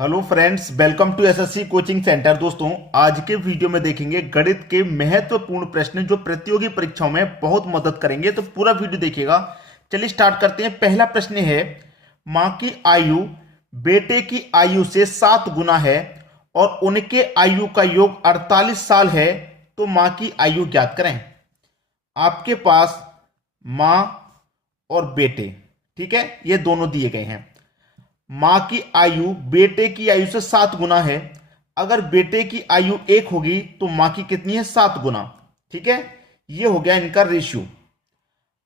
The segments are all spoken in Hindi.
Hello friends, welcome to SSC coaching centre. दोस्तों, आज के वीडियो में देखेंगे गणित के महत्वपूर्ण प्रश्न जो प्रतियोगी परीक्षाओं में बहुत मदद करेंगे। तो पूरा वीडियो देखिएगा। चलिए स्टार्ट करते हैं। पहला प्रश्न है, मां की आयु बेटे की आयु से 7 गुना है और उनके आयु का योग 48 साल है, तो मां की आयु ज्ञात करें। आपके पास मां और बेटे, ठीक है, ये दोनों दिए गए हैं। मां की आयु बेटे की आयु से 7 गुना है। अगर बेटे की आयु 1 होगी तो मां की कितनी है? 7 गुना। ठीक है, ये हो गया इनका रेशियो।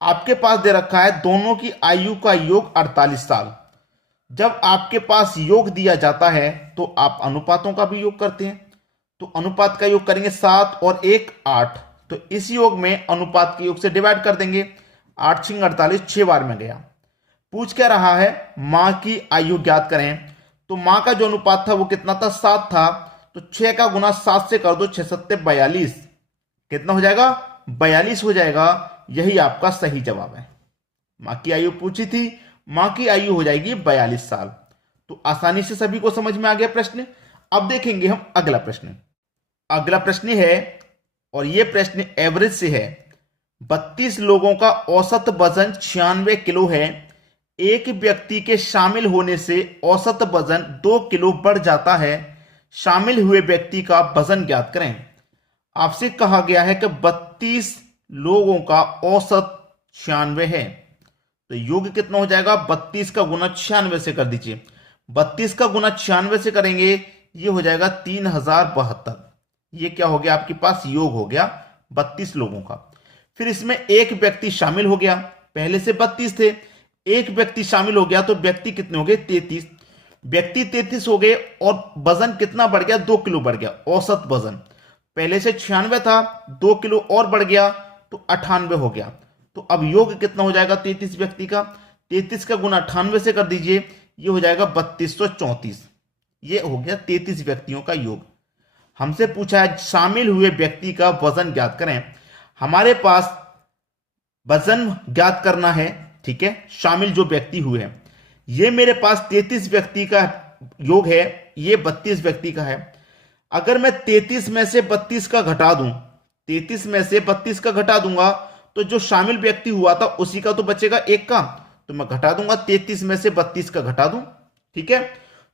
आपके पास दे रखा है दोनों की आयु का योग 48 साल। जब आपके पास योग दिया जाता है तो आप अनुपातों का भी योग करते हैं। तो अनुपात का योग करेंगे 7 और 1 8। तो इस योग में अनुपात के योग से डिवाइड कर देंगे। 8 6 48, 6 बार में गया। पूछ क्या रहा है? मां की आयु ज्ञात करें। तो मां का जो अनुपात था वो कितना था? 7 था। तो 6 का गुना 7 से कर दो, 6 7 42। कितना हो जाएगा? 42 हो जाएगा। यही आपका सही जवाब है। मां की आयु पूछी थी, मां की आयु हो जाएगी 42 साल। तो आसानी से सभी को समझ में आ गया प्रश्न। अब देखेंगे हम अगला प्रश्न। अगला प्रश्न है, और यह प्रश्न एवरेज से है। 32 लोगों का औसत वजन 96 किलो है। एक व्यक्ति के शामिल होने से औसत वजन 2 किलो बढ़ जाता है। शामिल हुए व्यक्ति का वजन ज्ञात करें। आपसे कहा गया है कि 32 लोगों का औसत 96 है, तो योग कितना हो जाएगा? 32 का गुना 96 से कर दीजिए। 32 का गुना 96 से करेंगे, ये हो जाएगा 3072। ये क्या हो गया? आपके पास योग हो गया 32 लोगों का। फिर इसमें एक व्यक्ति शामिल हो गया। पहले से 32 थे, एक व्यक्ति शामिल हो गया तो व्यक्ति कितने हो गए? 33। व्यक्ति 33 हो गए और वजन कितना बढ़ गया? 2 किलो बढ़ गया। औसत वजन पहले से 96 था, 2 किलो और बढ़ गया तो 98 हो गया। तो अब योग कितना हो जाएगा 33 व्यक्ति का? 33 का गुना 98 से कर दीजिए, ये हो जाएगा 3234। ये हो गया 33 व्यक्तियों का योग। हमसे पूछा है शामिल हुए व्यक्ति का वजन ज्ञात करें। हमारे पास वजन ज्ञात करना है, ठीक है। शामिल जो व्यक्ति हुए हैं, ये मेरे पास 33 व्यक्ति का योग है, ये 32 व्यक्ति का है। अगर मैं 33 में से 32 का घटा दूं, 33 में से 32 का घटा दूंगा तो जो शामिल व्यक्ति हुआ था उसी का तो बचेगा 1 का। तो मैं घटा दूंगा, 33 में से 32 का घटा दूं, ठीक है।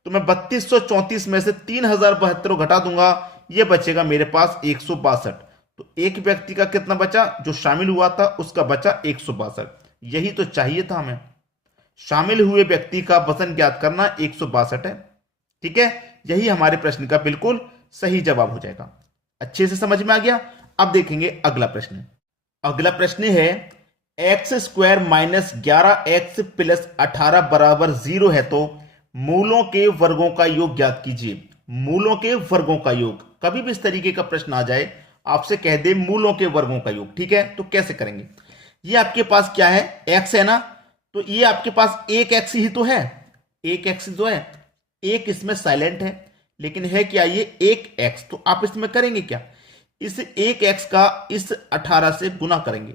तो मैं 3234 में से 3072 घटा दूंगा, ये बचेगा मेरे पास 162। तो एक व्यक्ति का कितना बचा? जो शामिल हुआ था उसका बचा 162। यही तो चाहिए था हमें। शामिल हुए व्यक्ति का वजन ज्ञात करना 162 है, ठीक है। यही हमारे प्रश्न का बिल्कुल सही जवाब हो जाएगा। अच्छे से समझ में आ गया। अब देखेंगे अगला प्रश्न। अगला प्रश्न है, x square minus 11x plus 18 बराबर 0 है, तो मूलों के वर्गों का योग ज्ञात कीजिए। मूलों के वर्गों का योग, कभी भी इस तरीके का प्रश्न आ जाए, आपसे कह दे मूलों के वर्गों का योग, ठीक है, तो कैसे करेंगे? ये आपके पास क्या है? x है ना, तो ये आपके पास एक x ही तो है। एक x जो है, एक इसमें साइलेंट है, लेकिन है क्या? ये एक x। तो आप इसमें करेंगे क्या? इस एक x का इस 18 से गुना करेंगे।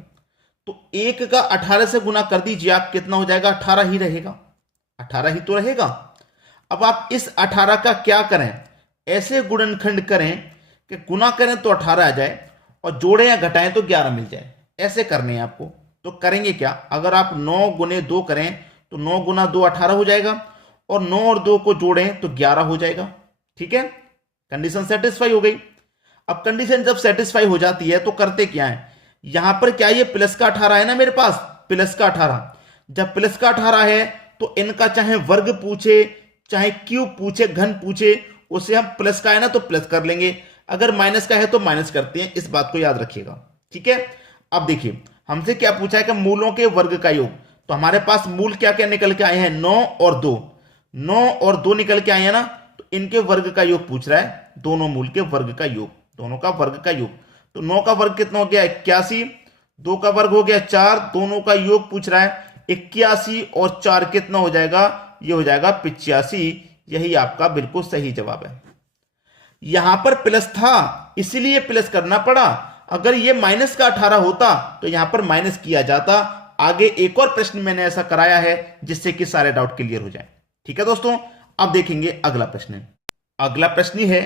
तो एक का 18 से गुना कर दीजिए, आप कितना हो जाएगा? 18 ही रहेगा। 18 ही तो रहेगा। अब आप इस 18 का क्या करें? ऐसे गुणनखंड करें कि गुना करें तो 18 आ जाए और जोड़ें या घटाएं तो 11 मिल जाए। ऐसे करने हैं आपको। तो करेंगे क्या? अगर आप 9 गुने 2 करें तो 9 गुना 2 18 हो जाएगा, और 9 और 2 को जोड़ें तो 11 हो जाएगा, ठीक है। कंडीशन सेटिस्फाई हो गई। अब कंडीशन जब सेटिस्फाई हो जाती है तो करते क्या है? यहां पर क्या, ये प्लस का 18 है ना मेरे पास, प्लस का 18। जब प्लस का 18 है तो इनका चाहे वर्ग पूछे, चाहे क्यूब पूछे, घन पूछे, उसे हम प्लस का है ना तो प्लस कर लेंगे। अगर माइनस का है तो माइनस करते हैं। इस बात को याद रखिएगा, ठीक है। अब देखिए हमसे क्या पूछा है कि मूलों के वर्ग का योग। तो हमारे पास मूल क्या क्या निकल के आए हैं? 9 और 2। 9 और 2 निकल के आए हैं ना, तो इनके वर्ग का योग पूछ रहा है। दोनों मूल के वर्ग का योग, दोनों का वर्ग का योग। तो 9 का वर्ग कितना हो गया? 81। 2 का वर्ग हो गया 4। दोनों का योग पूछ रहा है। 81 और 4 कितना हो जाएगा? ये हो जाएगा 85। यही आपका बिल्कुल सही जवाब है। यहां पर प्लस था इसीलिए प्लस करना पड़ा। अगर ये माइनस का 18 होता तो यहां पर माइनस किया जाता। आगे एक और प्रश्न मैंने ऐसा कराया है जिससे कि सारे डाउट क्लियर हो जाए, ठीक है दोस्तों। अब देखेंगे अगला प्रश्न। अगला प्रश्न है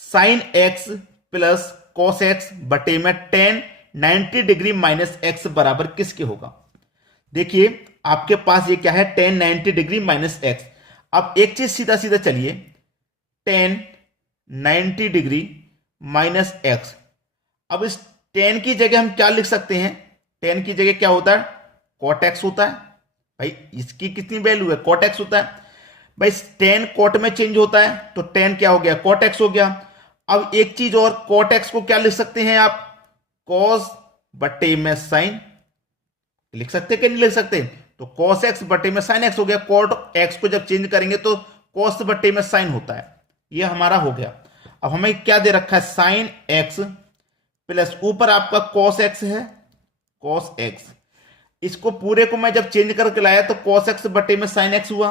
sine x plus cos x बटे में टेन 90 डिग्री माइनस एक्स बराबर किसके होगा। देखिए आपके पास ये क्या है, टेन 90 डिग्री माइनस एक्स। अब एक चीज सीधा सीधा चलिए, टेन 90 डिग्री माइनस एक्स। अब इस टेन की जगह हम क्या लिख सकते हैं, टेन की जगह क्या होता है, कॉट एक्स होता है। भाई इसकी कितनी वैल्यू है, कॉट एक्स होता है। भाई टेन कॉट में चेंज होता है तो टेन क्या हो गया, कॉट एक्स हो गया। अब एक चीज और, कॉट एक्स को क्या लिख सकते हैं आप, कॉस बटे में साइन लिख सकते हैं कि नहीं लिख सकते। तो कॉस एक्स बटे में साइन एक्स हो गया। कॉट एक्स को जब चेंज करेंगे तो कॉस बटे में साइन होता है, ये हमारा हो गया। अब हमें क्या दे रखा है, साइन एक्स प्लस ऊपर आपका कॉस एक्स है, कॉस एक्स। इसको पूरे को मैं जब चेंज करके लाया तो कॉस एक्स बटे में साइन एक्स हुआ,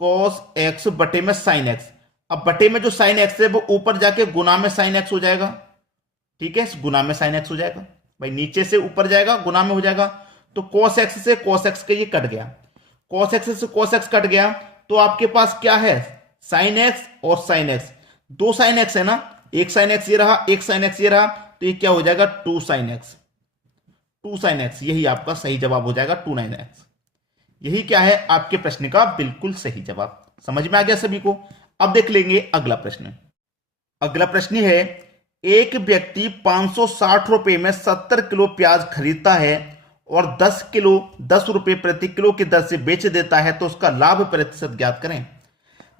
कॉस एक्स बटे में साइन एक्स। अब बटे में जो साइन एक्स है वो ऊपर जाके गुना में साइन एक्स हो जाएगा, ठीक है, गुना में साइन एक्स हो जाएगा। भाई नीचे से ऊपर जाएगा, गुना में हो जाएगा। तो cos x से cos x के ये कट गया, cos x से cos x कट गया। तो आपके पास क्या है, sin x और sin x, दो sin x है ना, एक sin x ये रहा, एक sin x ये रहा, तो ये क्या हो जाएगा, 2 sin x, 2 sin x। यही आपका सही जवाब हो जाएगा, 2 9 x। यही क्या है आपके प्रश्न का बिल्कुल सही जवाब। समझ में आ गया सभी को। अब देख लेंगे अगला प्रश्न। अगला प्रश्न है एक व्यक्ति 560 रुपए में 70 किलो प्याज खरीदता है और 10 रुपए प्रति किलो की दर से बेच देता है, तो उसका लाभ प्रतिशत ज्ञात करें।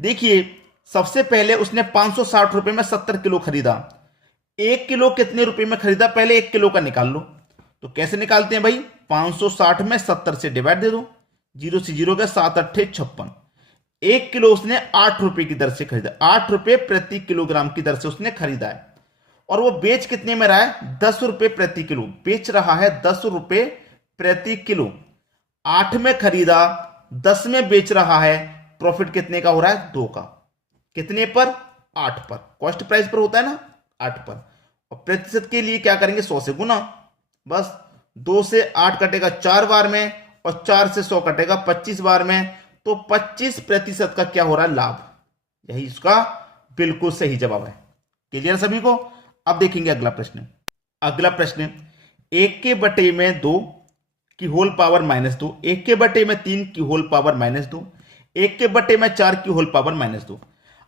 देखिए सबसे पहले उसने 560 रुपए में 70 किलो खरीदा। 1 किलो कितने रुपए में खरीदा, पहले 1 किलो का निकाल लो। तो कैसे निकालते हैं भाई, 560 में 70 से डिवाइड दे दो, 0 से 0 का 7 8 56। 1 किलो उसने 8 रुपए की दर से खरीदा, 8 रुपए प्रति किलोग्राम की दर से उसने खरीदा है। और वो बेच कितने में रहा है, 10 रुपए प्रति किलो बेच रहा है, 10 रुपए प्रति किलो। 8 में खरीदा, 10 में बेच रहा है, प्रॉफिट कितने का हो रहा है, 2 का। कितने पर, 8 पर, कॉस्ट प्राइस पर होता है ना, 8 पर। और प्रतिशत के लिए क्या करेंगे, 100 से गुना। बस 2 से 8 कटेगा 4 बार में, और 4 से 100 कटेगा 25 बार में। तो 25% का क्या हो रहा है, लाभ। यही इसका बिल्कुल सही जवाब है। क्लियर सभी को। अब देखेंगे अगला प्रश्न। अगला प्रश्न, 1 के बटे में 2 की होल पावर -2, 1 के बटे में 3 की होल पावर -2, 1 के बटे में 4 की होल पावर -2।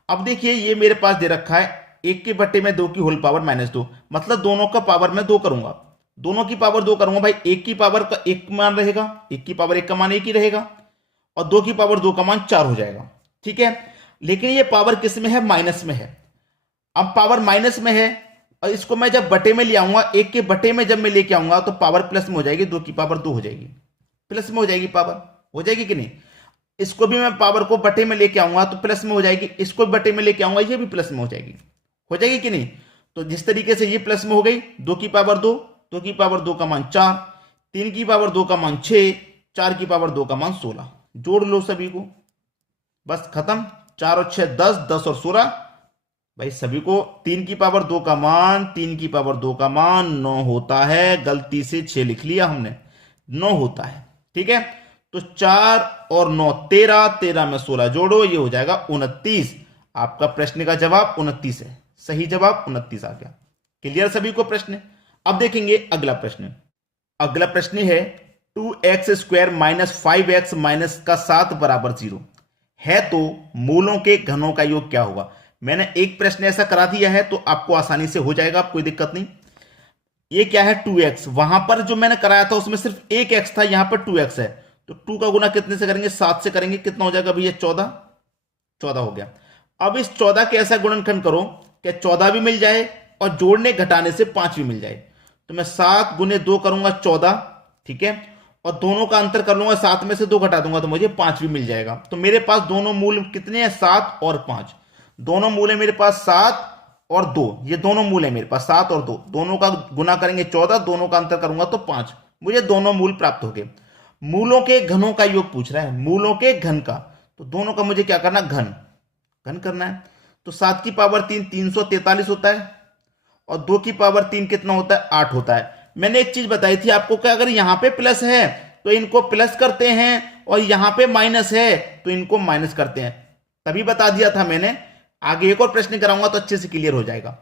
अब देखिए ये मेरे पास दे रखा है 1 के बटे में 2 की होल पावर -2, मतलब दोनों का पावर मैं 2 करूंगा, दोनों की पावर 2 करूंगा। भाई 1 की पावर का 1 मान रहेगा, 1 की पावर 1 का मान 1 ही रहेगा, और 2 की पावर 2 का मान 4 हो जाएगा, ठीक है। लेकिन ये पावर किस में है, माइनस में है। अब पावर माइनस में है और इसको मैं जब बटे में ले आऊंगा, 1 के बटे में जब मैं लेके आऊंगा तो पावर प्लस में हो जाएगी, 2 की पावर 2 हो जाएगी, प्लस में हो जाएगी, पावर हो जाएगी कि नहीं। इसको भी मैं पावर को बटे में लेके आऊंगा तो प्लस में हो जाएगी, इसको बटे में लेके आऊंगा ये भी प्लस में हो जाएगी कि नहीं। तो जिस तरीके से ये प्लस में हो गई, 2 की पावर 2, 2 की पावर 2 का मान 4, 3 की पावर 2 का मान 6, 4 की पावर 2 का मान 16। जोड़ लो सभी को, बस खत्म। 4 और 6 10, 10 और 16। भाई सभी को 3 की पावर 2 का मान, 3 की पावर 2 का मान 9 होता है। गलती से 6 लिख लिया हमने, 9 होता है, ठीक है। तो 4 और 9 13, 13 में 16 जोड़ो, ये हो जाएगा 29। आपका प्रश्न का जवाब 29 है, सही जवाब 29 आ गया। क्लियर सभी को प्रश्न। अब देखेंगे अगला प्रश्न। अगला प्रश्न है 2x² - 5x - 7 बराबर 0 है, तो मूलों के घनों का योग क्या होगा। मैंने एक प्रश्न ऐसा करा दिया है तो आपको आसानी से हो जाएगा, कोई दिक्कत नहीं। ये क्या है, 2x। वहां पर जो मैंने कराया था उसमें सिर्फ एक x था, यहां पर 2x है। तो 2 का गुना कितने से करेंगे, 7 से करेंगे, कितना हो जाएगा भैया, 14, 14 हो गया। अब इस 14 के ऐसा गुणनखंड करो कि 14 भी मिल जाए और जोड़ने घटाने से 5 भी मिल जाए। तो मैं 7 गुने 2 करूंगा 14, ठीक है, और दोनों का अंतर कर लूंगा, 7 में से 2 घटा दूंगा तो मुझे 5 भी मिल जाएगा। तो मेरे पास दोनों मूल कितने हैं, 7 और 5। दोनों मूल है मेरे पास 7 और 2, ये दोनों मूल है मेरे पास 7 और 2। दोनों का गुना करेंगे 14, दोनों का अंतर करूंगा तो 5, मुझे दोनों मूल प्राप्त हो गए। मूलों के घनों का योग पूछ रहा है, मूलों के घन का। तो दोनों का मुझे क्या करना, घन करना है। तो 7 की पावर 3 343 होता है, और 2 की पावर 3 कितना होता है, 8 होता है। मैंने एक चीज बताई थी आपको कि अगर यहां पे प्लस है तो इनको प्लस करते हैं, और यहां पे माइनस है तो इनको माइनस करते हैं। तभी बता दिया था मैंने। आगे एक और प्रश्न कराऊंगा तो अच्छे से क्लियर हो जाएगा।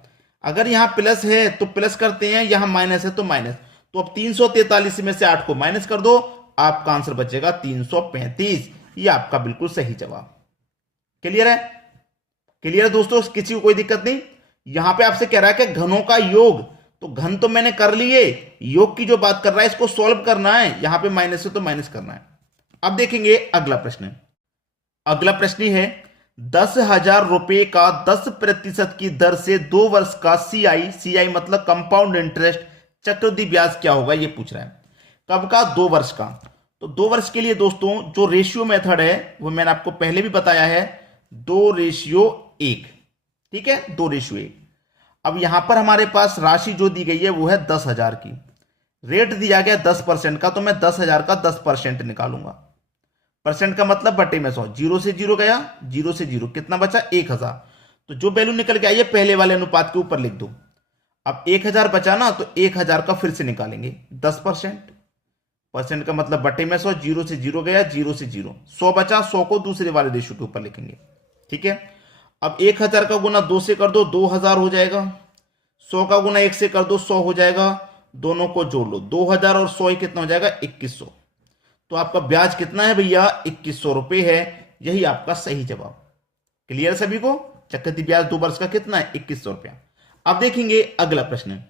अगर यहां प्लस है तो प्लस करते हैं, यहां माइनस है तो माइनस। तो अब 343 में से 8 को माइनस कर दो, आपका आंसर बचेगा 335। ये आपका बिल्कुल सही जवाब। क्लियर है? क्लियर है दोस्तों, किसी को कोई दिक्कत नहीं? यहां पे आपसे कह रहा है कि घनों का योग, तो घन तो मैंने कर लिए, योग की जो बात कर रहा है इसको सॉल्व करना है। यहां पे माइनस है तो माइनस करना है। अब देखेंगे अगला प्रश्न। अगला प्रश्न है 10,000 रुपए का 10% की दर से 2 वर्ष का सीआई मतलब कंपाउंड इंटरेस्ट चक्रवृद्धि ब्याज क्या होगा, ये पूछ रहा है। कब का? 2 वर्ष का। तो 2 वर्ष के लिए दोस्तों जो रेशियो मेथड है वो मैंने आपको पहले भी बताया है, 2:1। ठीक है, 2:1। अब यहां पर हमारे पास राशि जो दी गई है वो है 10,000 की, रेट दिया गया 10% का, तो मैं 10,000 का 10% निकालूंगा। परसेंट का मतलब बटे में 100, 0 से 0 गया, 0 से 0 कितना बचा? 1,000। तो जो वैल्यू निकल के आई है पहले वाले अनुपात के ऊपर लिख दो। अब 1,000 बचा ना, तो 1,000 का फिर से निकालेंगे 10%। परसेंट का मतलब बटे में 100, 0 से 0 गया, 0 से 0, 100 बचा, 100 को दूसरे वाले रेशियो के ऊपर लिखेंगे। ठीक है, अब 1,000 का गुना 2 से कर दो, 2,000 हो जाएगा। 100 का गुना 1 से कर दो, 100 हो जाएगा। दोनों को जोड़ लो, 2,000 और 100 कितना हो जाएगा? 2,100। तो आपका ब्याज कितना है भैया? 2,100 रुपए है। यही आपका सही जवाब। क्लियर सभी को? चक्रवृद्धि ब्याज 2 वर्ष का कितना है? 2,100 रुपया। अब देखेंगे अगला प्रश्न।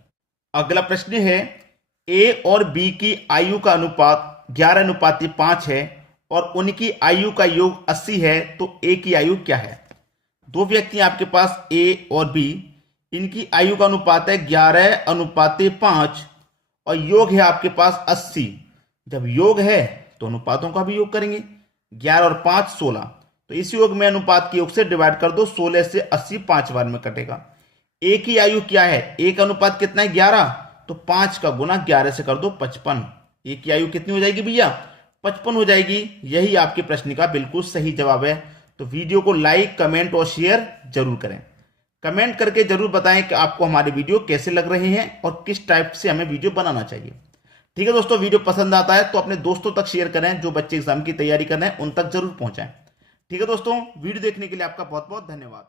अगला प्रश्न है ए और बी की आयु का अनुपात 11:5 है और उनकी आयु का योग 80 है, तो ए की आयु क्या है? दो व्यक्ति आपके पास ए और बी, इनकी आयु का अनुपात है 11:5 और योग है आपके पास 80। जब योग है तो अनुपातों का भी योग करेंगे, 11 और 5 16। तो इस योग में अनुपात के योग से डिवाइड कर दो, 16 से 80 5 बार में कटेगा। ए की आयु क्या है? एक अनुपात कितना है? 11, तो 5 का गुना 11 से कर दो, 55। ए की आयु कितनी हो जाएगी भैया? 55 हो जाएगी। यही आपके प्रश्न का बिल्कुल सही जवाब है। तो वीडियो को लाइक, कमेंट और शेयर जरूर करें। कमेंट करके जरूर बताएं कि आपको हमारे वीडियो कैसे लग रहे हैं और किस टाइप से हमें वीडियो बनाना चाहिए। ठीक है दोस्तों, वीडियो पसंद आता है तो अपने दोस्तों तक शेयर करें, जो बच्चे एग्जाम की तैयारी कर रहे हैं उन तक जरूर पहुंचाएं। ठीक है दोस्तों, वीडियो देखने के लिए आपका बहुत बहुत धन्यवाद।